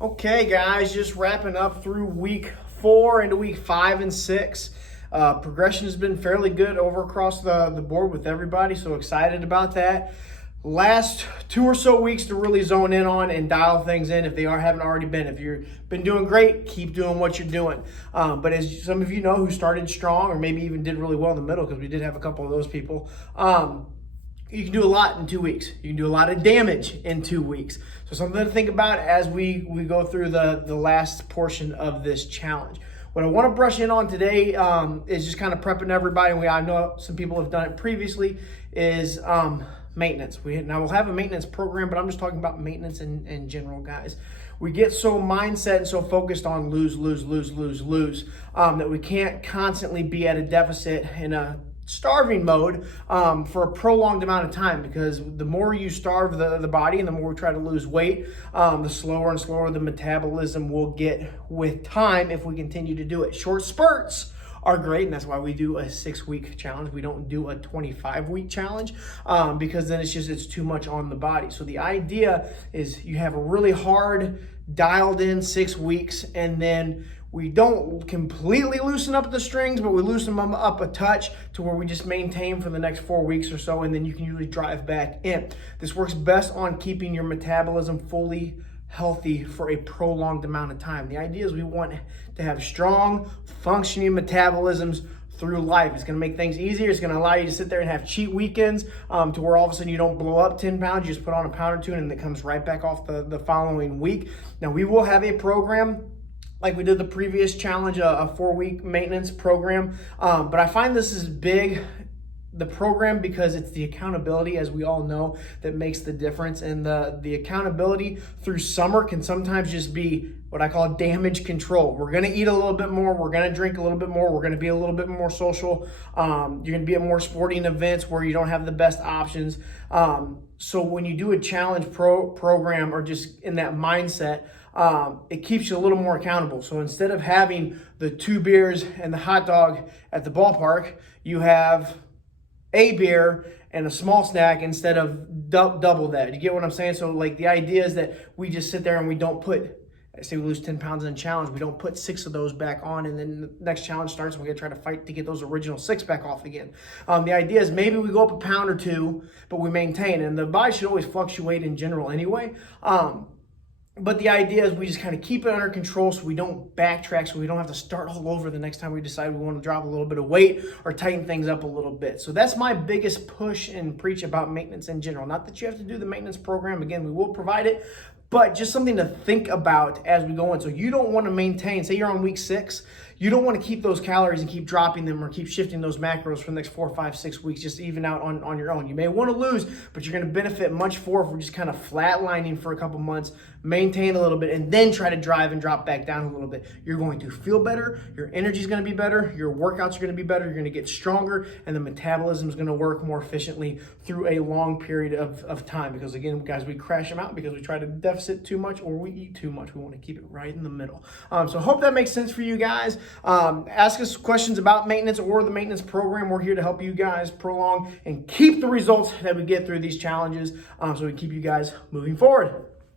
Okay, guys, just wrapping up through week 4 into week 5 and 6. Progression has been fairly good over across the board with everybody, so excited about that. Last 2 or so weeks to really zone in on and dial things in if they haven't already been. If you've been doing great, keep doing what you're doing. But as some of you know who started strong or maybe even did really well in the middle, because we did have a couple of those people, you can do a lot in 2 weeks. You can do a lot of damage in 2 weeks. So something to think about as we go through the last portion of this challenge. What I want to brush in on today is just kind of prepping everybody. And I know some people have done it previously, is maintenance. Now we'll have a maintenance program, but I'm just talking about maintenance in general, guys. We get so mindset and so focused on lose, that we can't constantly be at a deficit in a starving mode for a prolonged amount of time, because the more you starve the body and the more we try to lose weight, the slower and slower the metabolism will get with time if we continue to do it. Short spurts are great, and that's why we do a 6-week challenge. We don't do a 25-week challenge because then it's too much on the body. So the idea is you have a really hard dialed in 6 weeks, and then we don't completely loosen up the strings, but we loosen them up a touch to where we just maintain for the next 4 weeks or so, and then you can usually drive back in. This works best on keeping your metabolism fully healthy for a prolonged amount of time. The idea is we want to have strong, functioning metabolisms through life. It's going to make things easier. It's going to allow you to sit there and have cheat weekends to where all of a sudden you don't blow up 10 pounds. You just put on a pound or two and it comes right back off the following week. Now, we will have a program like we did the previous challenge, a 4-week maintenance program. But I find this is big, the program, because it's the accountability, as we all know, that makes the difference. And the accountability through summer can sometimes just be what I call damage control. We're going to eat a little bit more. We're going to drink a little bit more. We're going to be a little bit more social. You're going to be at more sporting events where you don't have the best options. So when you do a challenge program or just in that mindset, it keeps you a little more accountable. So instead of having the 2 beers and the hot dog at the ballpark, you have a beer and a small snack instead of double that. You get what I'm saying? So like the idea is that we just sit there and we don't put, say we lose 10 pounds in a challenge, we don't put 6 of those back on, and then the next challenge starts and we're gonna try to fight to get those original 6 back off again. The idea is maybe we go up a pound or 2, but we maintain, and the body should always fluctuate in general anyway. But the idea is we just kind of keep it under control so we don't backtrack, so we don't have to start all over the next time we decide we want to drop a little bit of weight or tighten things up a little bit. So that's my biggest push and preach about maintenance in general. Not that you have to do the maintenance program. Again, we will provide it, but just something to think about as we go in. So you don't want to maintain, say you're on week 6, you don't want to keep those calories and keep dropping them or keep shifting those macros for the next 4, 5, 6 weeks, just even out on your own. You may want to lose, but you're going to benefit much more if we're just kind of flatlining for a couple months, maintain a little bit, and then try to drive and drop back down a little bit. You're going to feel better, your energy is going to be better, your workouts are going to be better, you're going to get stronger, and the metabolism is going to work more efficiently through a long period of time. Because again, guys, we crash them out because we try to deficit too much or we eat too much. We want to keep it right in the middle. So hope that makes sense for you guys. Ask us questions about maintenance or the maintenance program. We're here to help you guys prolong and keep the results that we get through these challenges, so we keep you guys moving forward.